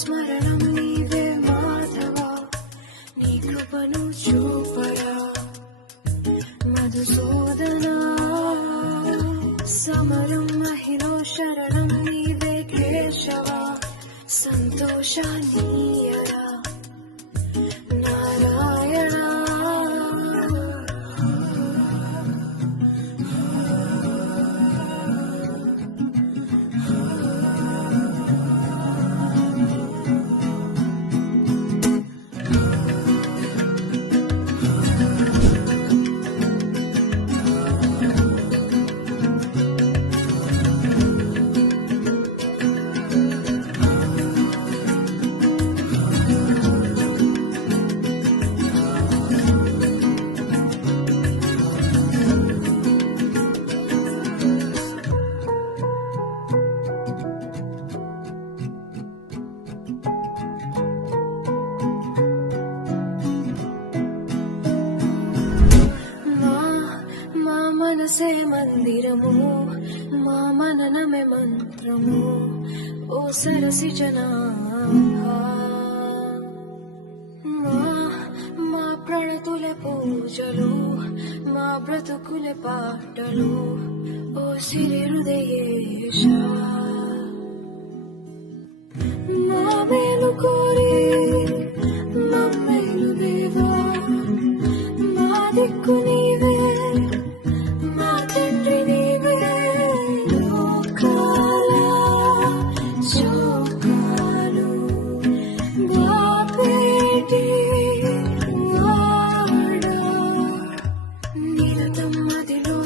స్మరణం నీవే మాధవ నీ కృపను చూపరా మధుసూదనా సమరం మహిలో శరణం నీవే కేశవ సంతోషాన్నియరా నారాయణ మనసే మందిరము మా మననమే మంత్రము ఓ సరసి జనా మా ప్రణతులే పూజలు మా బ్రతుకులే పాటలు ఓ సిరి హృదయేశ మా మేలు కోరి మమ్మేలు దేవా మా దిక్కు నీవే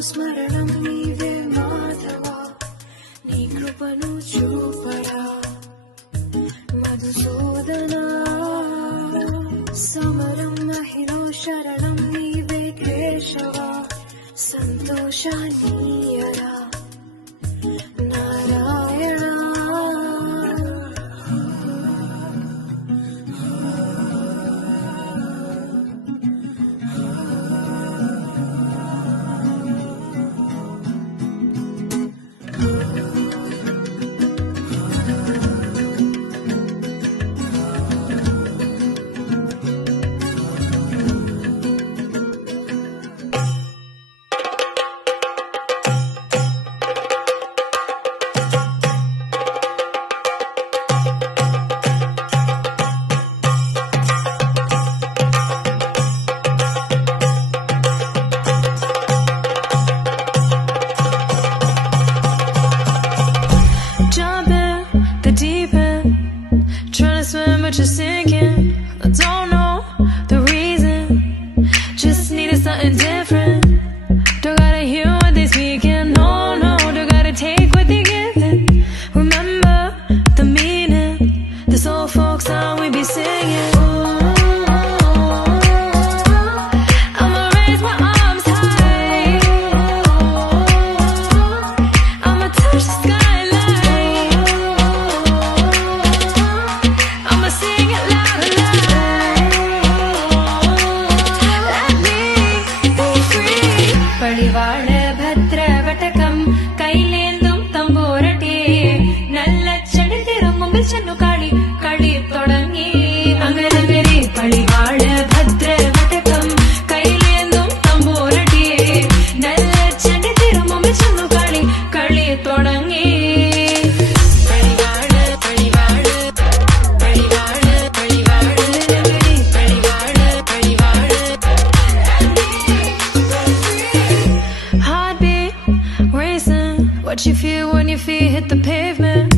స్మరణం నీవే మాధవ నీ కృపను చూపరా మధుసూదనా సమరం మహిలో శరణం నీవే Keshava సంతోషాన్నియరా Narayana But you're sinking. I don't know the reason. Just needed something different. Don't gotta hear what they speaking. No, no, don't gotta take what they giving. Remember the meaning. This old folk song we be singing. I'ma raise my arms high. I'ma touch the skyline. I'ma sing it loud and loud. Let me be free. Padivaale bhadra vatakam kailendum tamborate nalla chadithirum mumbil channu kali kali thodangi angaragari padivaale bhadra vatakam kailendum tamborate nalla chadithirum mumbil channu kali kali thodangi Heartbeat racing. What you feel when your feet hit the pavement?